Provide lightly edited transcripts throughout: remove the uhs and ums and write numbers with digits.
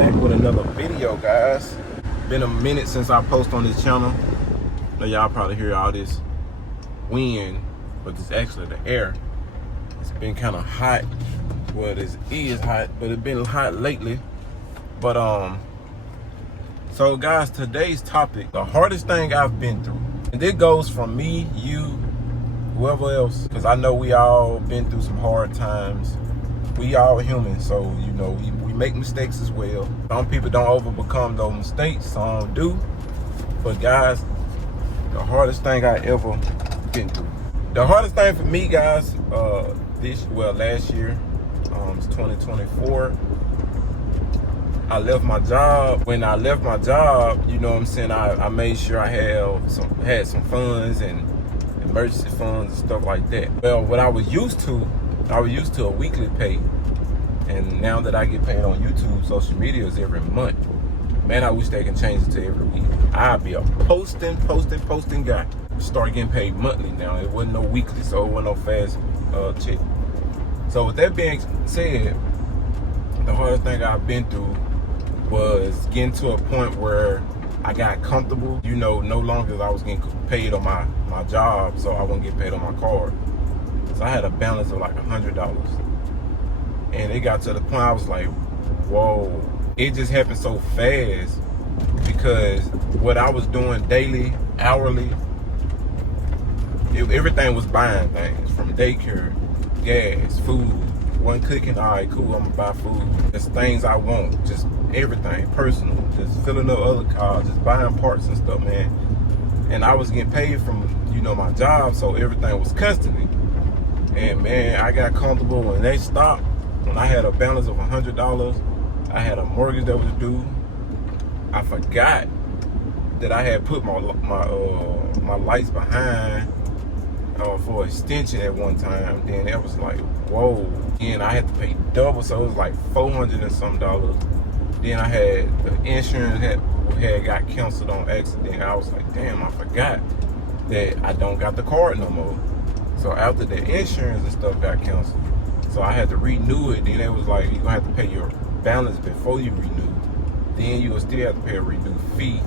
back with another video, guys. Been a minute since I post on this channel. Now y'all probably hear all this wind, but it's actually the air. It's been kind of hot. Well, it is hot, but it's been hot lately. But so guys, today's topic, the hardest thing I've been through. And it goes from me, you, whoever else, because I know we all been through some hard times. We all human, so you know we make mistakes as well. Some people don't overcome those mistakes, some do. But guys, the hardest thing I ever been through. The hardest thing for me, guys, last year, it's 2024. I left my job. When I left my job, you know what I'm saying, I made sure I had some funds and emergency funds and stuff like that. Well, what I was used to a weekly pay. And now that I get paid on YouTube, social media is every month. Man, I wish they can change it to every week. I'd be a posting guy. Start getting paid monthly now. It wasn't no weekly, so it wasn't no fast check. So with that being said, the hardest thing I've been through was getting to a point where I got comfortable. You know, no longer I was getting paid on my job, so I wouldn't get paid on my card. So I had a balance of like $100. And it got to the point I was like, whoa. It just happened so fast because what I was doing daily, hourly, everything was buying things from daycare, gas, food. One cooking, all right, cool, I'm gonna buy food. Just things I want, just everything, personal, just filling up other cars, just buying parts and stuff, man. And I was getting paid from, you know, my job, so everything was constantly. And man, I got comfortable when they stopped. When I had a balance of $100, I had a mortgage that was due. I forgot that I had put my lights behind for extension at one time. Then it was like, whoa. And I had to pay double, so it was like $400 and some dollars. Then I had the insurance had got canceled on accident. I was like, damn, I forgot that I don't got the card no more. So after the insurance and stuff got canceled, so I had to renew it. Then it was like, you're gonna have to pay your balance before you renew. Then you will still have to pay a renew fee.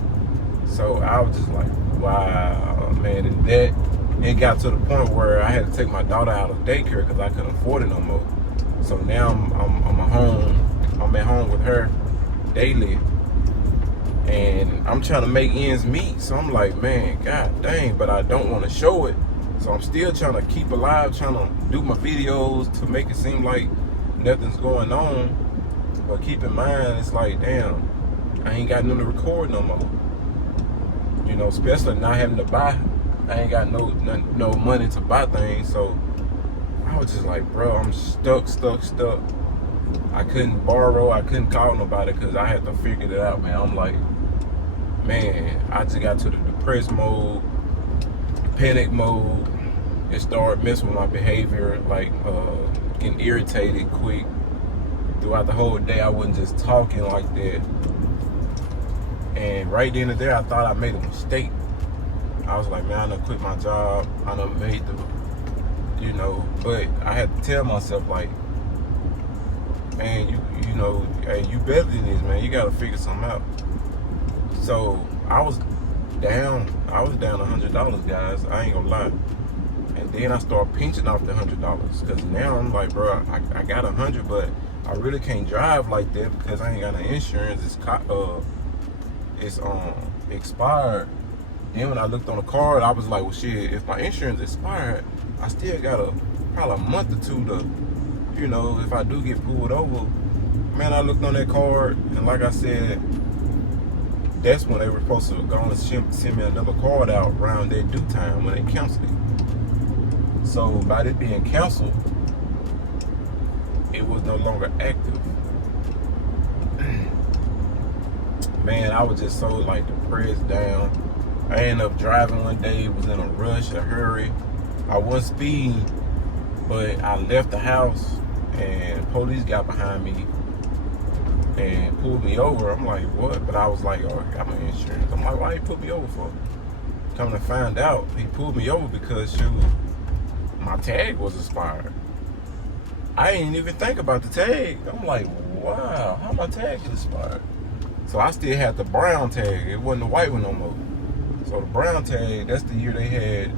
So I was just like, wow, man. And that, it got to the point where I had to take my daughter out of daycare because I couldn't afford it no more. So now I'm at home with her daily. And I'm trying to make ends meet. So I'm like, man, god dang, but I don't want to show it. So I'm still trying to keep alive, trying to do my videos to make it seem like nothing's going on. But keep in mind, it's like, damn, I ain't got nothing to record no more. You know, especially not having to buy. I ain't got no money to buy things. So I was just like, bro, I'm stuck. I couldn't borrow. I couldn't call nobody because I had to figure it out, man. I'm like, man, I just got to the depressed mode, panic mode. It started messing with my behavior, like getting irritated quick. Throughout the whole day, I wasn't just talking like that. And right then and there, I thought I made a mistake. I was like, man, I done quit my job. I done made the, you know, but I had to tell myself, like, man, you know, hey, you better than this, man. You got to figure something out. So I was down $100, guys. I ain't gonna lie. And then I started pinching off the $100 because now I'm like, bro, I got 100, but I really can't drive like that because I ain't got no insurance. It's expired. Then when I looked on the card, I was like, well, shit, if my insurance expired, I still got probably a month or two to, you know, if I do get pulled over. Man, I looked on that card, and like I said, that's when they were supposed to go and send me another card out around their due time when they canceled it. So by it being canceled, it was no longer active. Man, I was just so like depressed, down. I ended up driving one day, was in a rush, a hurry. I wasn't speeding, but I left the house and police got behind me and pulled me over. I'm like, what? But I was like, oh, I got my insurance. I'm like, why you put me over for? Come to find out, he pulled me over because my tag was expired. I didn't even think about the tag. I'm like, wow, how my tag get expired? So I still had the brown tag. It wasn't the white one no more. So the brown tag, that's the year they had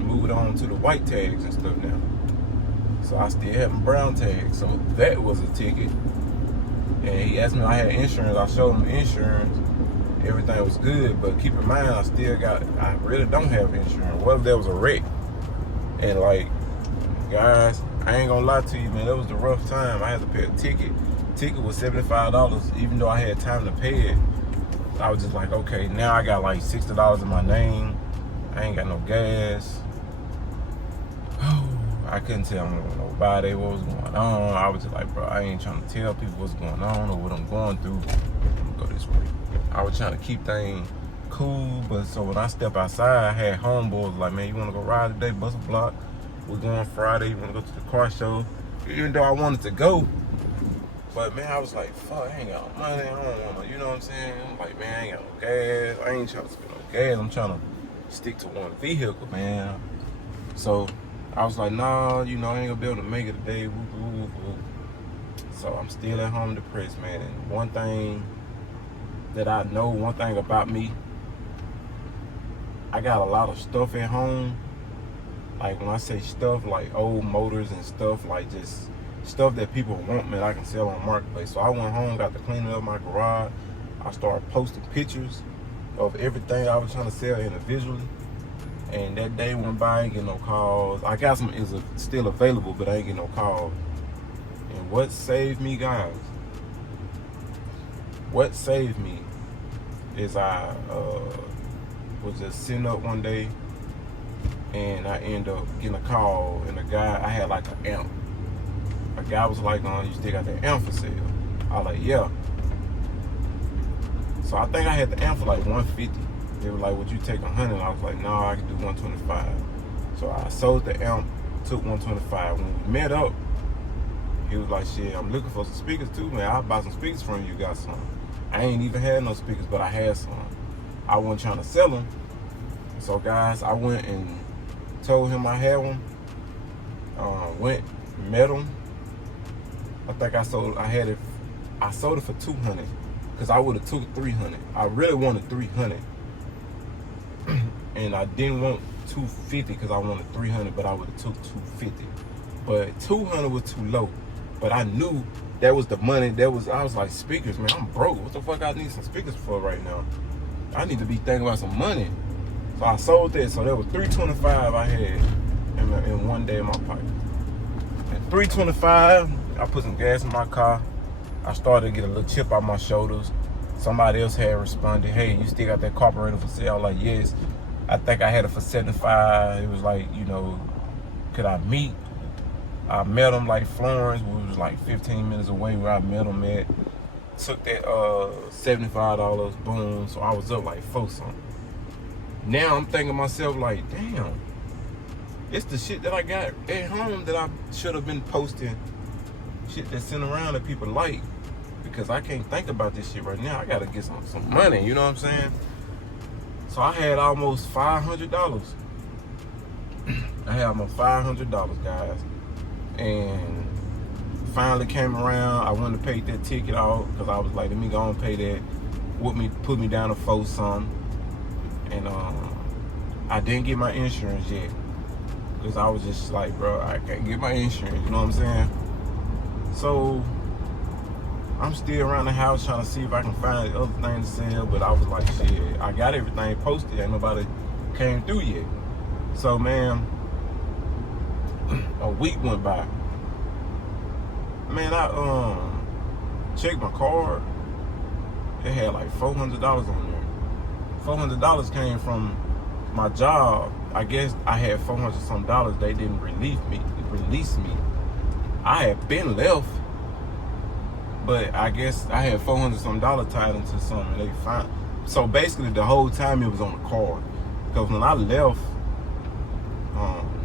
moved on to the white tags and stuff now. So I still have my brown tag. So that was a ticket. And he asked me if I had insurance. I showed him insurance. Everything was good. But keep in mind, I really don't have insurance. What if there was a wreck? And like, guys, I ain't gonna lie to you, man. That was the rough time. I had to pay a ticket. Ticket was $75. Even though I had time to pay it, I was just like, okay, now I got like $60 in my name. I ain't got no gas. I couldn't tell nobody what was going on. I was just like, bro, I ain't trying to tell people what's going on or what I'm going through. I'm gonna go this way. I was trying to keep things cool, but so when I step outside, I had homeboys like, man, you wanna go ride today, bust a block? We're going Friday, you wanna go to the car show? Even though I wanted to go, but man, I was like, fuck, I ain't got no money, I don't wanna, you know what I'm saying? I'm like, man, I ain't got no gas, I ain't trying to spend no gas, I'm trying to stick to one vehicle, man. So I was like, nah, you know, I ain't gonna be able to make it today, whoop, whoop, whoop, whoop. So I'm still at home depressed, man. And one thing that I know, one thing about me, I got a lot of stuff at home. Like when I say stuff, like old motors and stuff, like just stuff that people want, man, I can sell on Marketplace. So I went home, got to cleaning up my garage. I started posting pictures of everything I was trying to sell individually. And that day went by, I ain't get no calls. I got some is still available, but I ain't get no calls. And what saved me, guys? What saved me is I was just sitting up one day, and I ended up getting a call, and the guy, I had like an amp. A guy was like, you still got that amp for sale? I was like, yeah. So I think I had the amp for like $150. They were like, would you take $100? I was like, no, I can do $125. So I sold the amp, took $125. When we met up, he was like, shit, I'm looking for some speakers too, man. I'll buy some speakers from you, got some. I ain't even had no speakers, but I had some. I wasn't trying to sell them. So guys, I went and told him I had one. Went, met him. I think I sold it for $200, because I would have took $300. I really wanted $300. And I didn't want $250 because I wanted $300, but I would have took $250. But $200 was too low. But I knew that was the money. I was like, speakers, man, I'm broke. What the fuck I need some speakers for right now? I need to be thinking about some money. So I sold that. So that was $325 I had in one day in my pocket. And $325, I put some gas in my car. I started to get a little chip on my shoulders. Somebody else had responded, hey, you still got that carburetor for sale? I was like, yes. I think I had it for $75. It was like, you know, could I meet? I met him like Florence, which was like 15 minutes away where I met him at. Took that $75, boom. So I was up like $4 something. Now I'm thinking to myself like, damn, it's the shit that I got at home that I should have been posting. Shit that's sitting around that people like. Because I can't think about this shit right now. I gotta get some money, you know what I'm saying? So I had almost $500. I had almost $500, guys. And finally came around. I went to pay that ticket off because I was like, let me go and pay that. Put me down to $4 something. And I didn't get my insurance yet. Because I was just like, bro, I can't get my insurance, you know what I'm saying? So I'm still around the house trying to see if I can find other things to sell, but I was like, shit, I got everything posted, ain't nobody came through yet. So man, a week went by. Man, I checked my card. It had like $400 on there. $400 came from my job. I guess I had $400 some dollars. They didn't release me. I had been left. But I guess I had $400 some dollars tied into something. They found. So basically, the whole time it was on the card. Because when I left,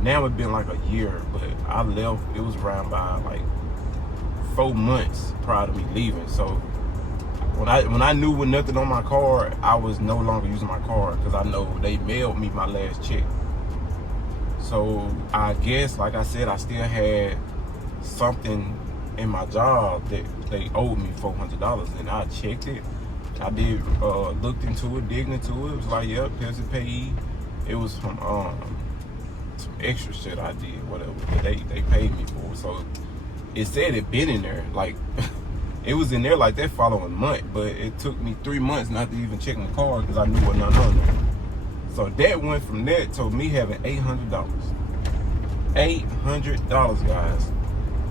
now it's been like a year, but I left. It was around by like 4 months prior to me leaving. So when I knew with nothing on my card, I was no longer using my card because I know they mailed me my last check. So I guess, like I said, I still had something in my job that they owed me $400, and I checked it. I did looked into it, digged into it. It was like, yep, there's a payee. It was from some extra shit I did, whatever. But they paid me for it. So it said it been in there, like it was in there like that following month, but it took me 3 months not to even check my card because I knew what nothing on there. So that went from that to me having $800. $800, guys.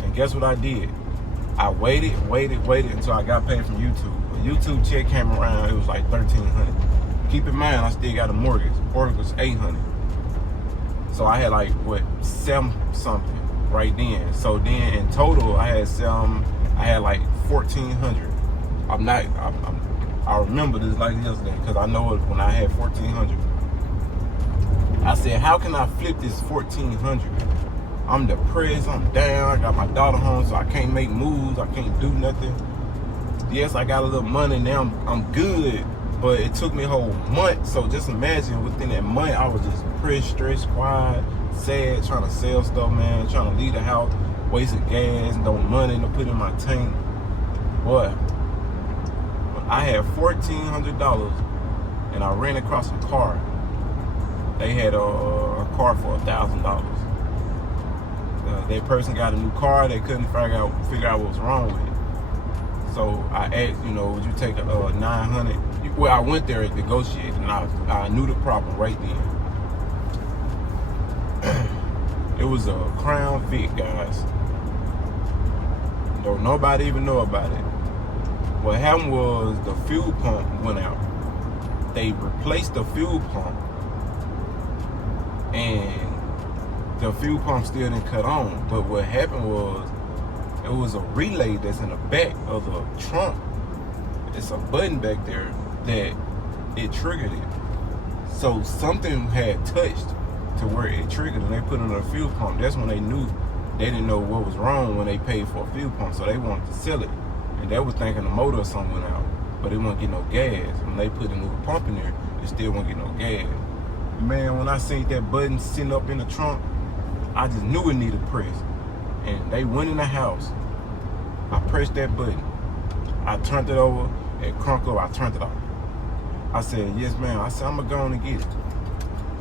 And guess what I did? I waited until I got paid from YouTube. A YouTube check came around, it was like $1,300. Keep in mind, I still got a mortgage. Mortgage was $800. So I had like, what, 7 something right then. So then in total, I had like $1,400. I remember this like yesterday because I know it when I had $1,400. I said, how can I flip this $1,400? I'm depressed, I'm down, I got my daughter home, so I can't make moves, I can't do nothing. Yes, I got a little money now, I'm good, but it took me a whole month. So just imagine within that month, I was just depressed, stressed, quiet, sad, trying to sell stuff, man, trying to leave the house, wasting gas, no money to put in my tank. Boy, I had $1,400 and I ran across a car. They had a car for $1,000. That person got a new car. They couldn't figure out what was wrong with it. So I asked, would you take a 900? Well, I went there and negotiated, and I knew the problem right then. It was a Crown Vic, guys. Don't nobody even know about it. What happened was the fuel pump went out. They replaced the fuel pump, and the fuel pump still didn't cut on. But what happened was, it was a relay that's in the back of the trunk. It's a button back there that it triggered it. So something had touched to where it triggered, and they put it on a fuel pump. That's when they knew they didn't know what was wrong when they paid for a fuel pump. So they wanted to sell it, and they was thinking the motor or something went out, but it wouldn't get no gas. When they put a new pump in there, it still wouldn't get no gas. Man, when I seen that button sitting up in the trunk, I just knew it needed pressed. And they went in the house. I pressed that button. I turned it over, and crunk up, I turned it off. I said, yes, ma'am. I said, I'm going to go on and get it.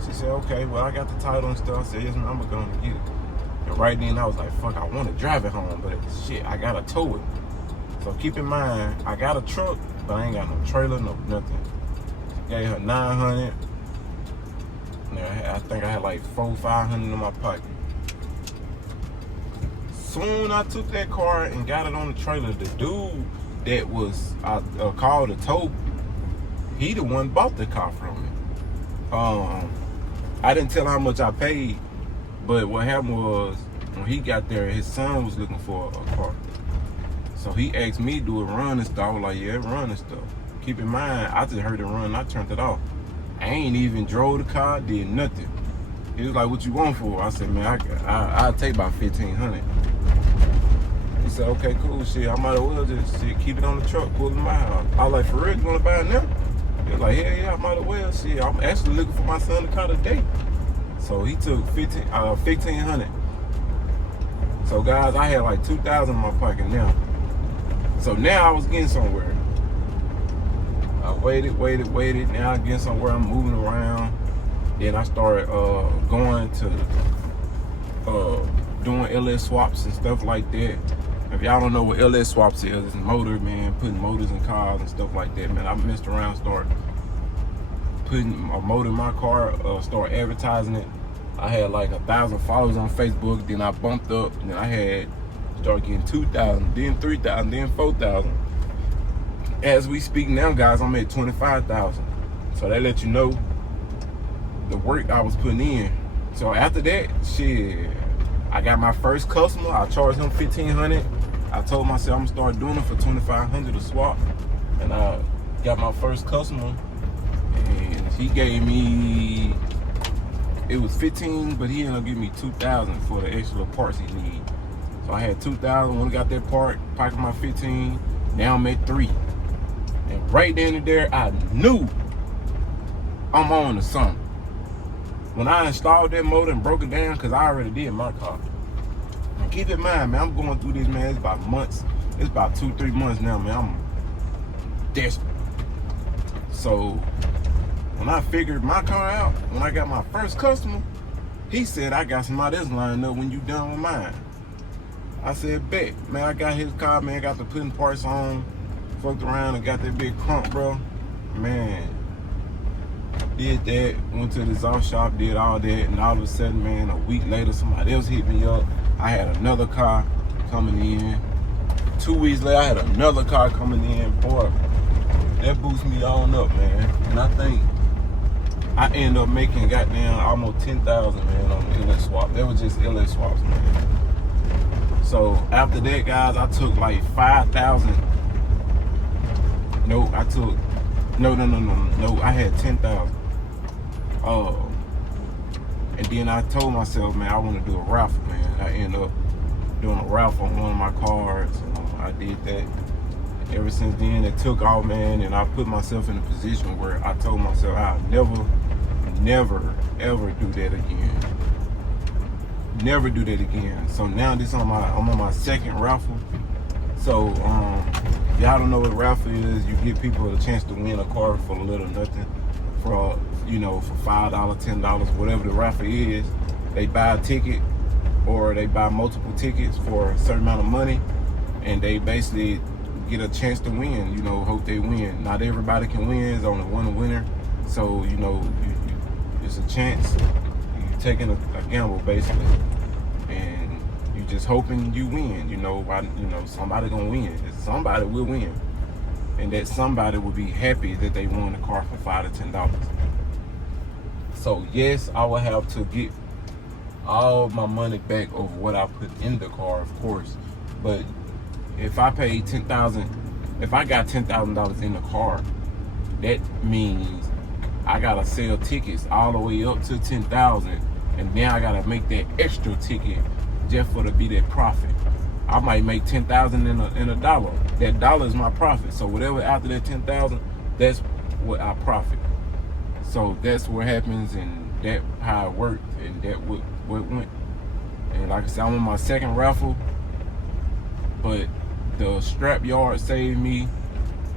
She said, okay, well, I got the title and stuff. I said, yes, ma'am, I'm going to go on and get it. And right then, I was like, fuck, I want to drive it home, but shit, I got to tow it. So keep in mind, I got a truck, but I ain't got no trailer, no nothing. Gave her $900. I think I had like $400-500 in my pocket. Soon I took that car and got it on the trailer. The dude that was called a tow, he the one bought the car from me. I didn't tell how much I paid, but what happened was when he got there, his son was looking for a car. So he asked me to do a run and stuff. I was like, yeah, run and stuff. Keep in mind, I just heard it run and I turned it off. I ain't even drove the car, did nothing. He was like, what you want for? I said, man, I'll take about $1,500. He said, okay, cool, shit, I might as well just keep it on the truck, pull it in my house. I was like, for real, you wanna buy it now? He was like, yeah, I might as well, shit. I'm actually looking for my son to car today. So he took $1,500. So guys, I had like $2,000 in my pocket now. So now I was getting somewhere. I waited. Now I'm getting somewhere, I'm moving around. Then I started going to doing LS swaps and stuff like that. If y'all don't know what LS swaps is, it's motor, man, putting motors in cars and stuff like that, man. I messed around, started putting a motor in my car, started advertising it. I had like 1,000 followers on Facebook, then I bumped up, and then I started getting 2,000, then 3,000, then 4,000. As we speak now, guys, I'm at 25,000. So that let you know the work I was putting in. So after that, shit, I got my first customer. I charged him $1,500. I told myself I'm gonna start doing it for $2,500 to swap. And I got my first customer, and he gave me, it was $15, but he ended up giving me $2,000 for the extra parts he needed. So I had $2,000 when we got that part, pocketed my $15. Now I'm at $3. And right then and there, I knew I'm on to something. When I installed that motor and broke it down, because I already did my car. keep in mind, man, I'm going through this, man. It's about months. It's about 2-3 months now, man. I'm desperate. So when I figured my car out, when I got my first customer, he said, I got somebody else lined up when you done with mine. I said, bet. Man, I got his car, man. Got the putting parts on. Fucked around and got that big crump, bro. Man. Did that. Went to the exhaust shop, did all that. And all of a sudden, man, a week later, somebody else hit me up. I had another car coming in. 2 weeks later, I had another car coming in. Boy, that boosts me on up, man. And I think I ended up making goddamn almost 10,000, man, on the LS swap. That was just LS swaps, man. So after that, guys, I took like 5,000. No, I took no. I had 10,000. And then I told myself, man, I want to do a raffle, man. I ended up doing a raffle on one of my cards. I did that. Ever since then, it took off, man, and I put myself in a position where I told myself I'll never, ever do that again. Never do that again. So now I'm on my second raffle. So if y'all don't know what raffle is, you give people a chance to win a car for a little nothing, for for $5, $10, whatever the raffle is. They buy a ticket, or they buy multiple tickets for a certain amount of money, and they basically get a chance to win. Hope they win. Not everybody can win. There's only one winner. So it's a chance. You're taking a gamble basically, and you just hoping you win. Somebody gonna win. Somebody will win, and that somebody will be happy that they won the car for $5 to $10. So yes, I will have to get all my money back of what I put in the car, of course. But if I paid $10,000, if I got $10,000 in the car, that means I gotta sell tickets all the way up to $10,000, and then I gotta make that extra ticket just for to be that profit. I might make $10,000 in a dollar. That dollar is my profit. So whatever after that $10,000, that's what I profit. So that's what happens, and that how it worked, and that what went. And like I said, I'm on my second raffle, but the strap yard saved me,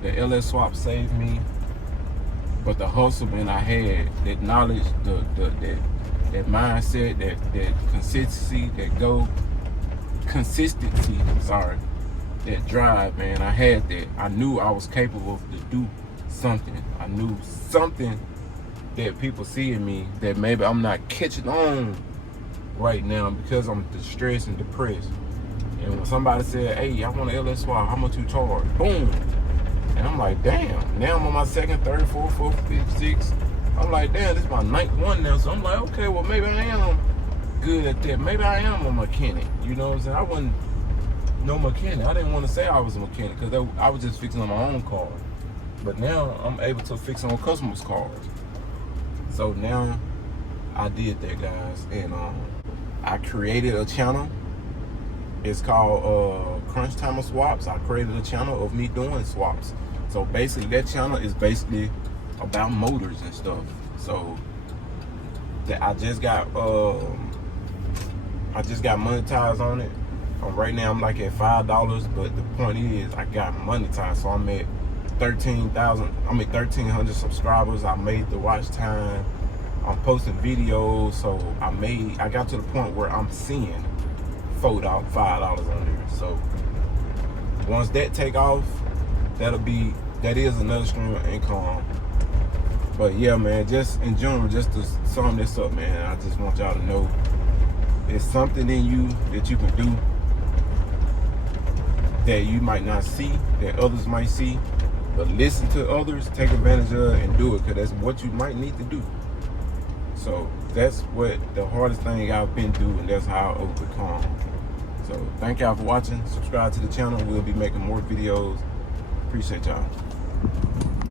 the LS swap saved me, but the hustle, man, I had that knowledge, that mindset, that consistency, that that drive, man. I had that. I knew I was capable to do something. I knew something that people see in me that maybe I'm not catching on right now because I'm distressed and depressed. And when somebody said, hey, I want an LS swap, how much you charge? Boom. And I'm like, damn. Now I'm on my second, third, fourth, fifth, sixth. I'm like, damn, this is my ninth one now. So I'm like, okay, well, maybe I am good at that. Maybe I am a mechanic. You know what I'm saying? I wasn't no mechanic. I didn't want to say I was a mechanic because I was just fixing on my own car. But now I'm able to fix on customers' cars. So now I did that, guys. And I created a channel. It's called Crunch Timer Swaps. I created a channel of me doing swaps. So basically that channel is basically about motors and stuff. So that I just got monetized on it. Right now I'm like at $5, but the point is I got monetized. So I'm at 1,300 subscribers. I made the watch time. I'm posting videos. So I got to the point where I'm seeing $5 on there. So once that take off, that is another stream of income. But yeah, man, just in general, just to sum this up, man, I just want y'all to know there's something in you that you can do that you might not see, that others might see. But listen to others, take advantage of it, and do it, because that's what you might need to do. So that's what the hardest thing I've been through, and that's how I overcome. So thank y'all for watching. Subscribe to the channel. We'll be making more videos. Appreciate y'all.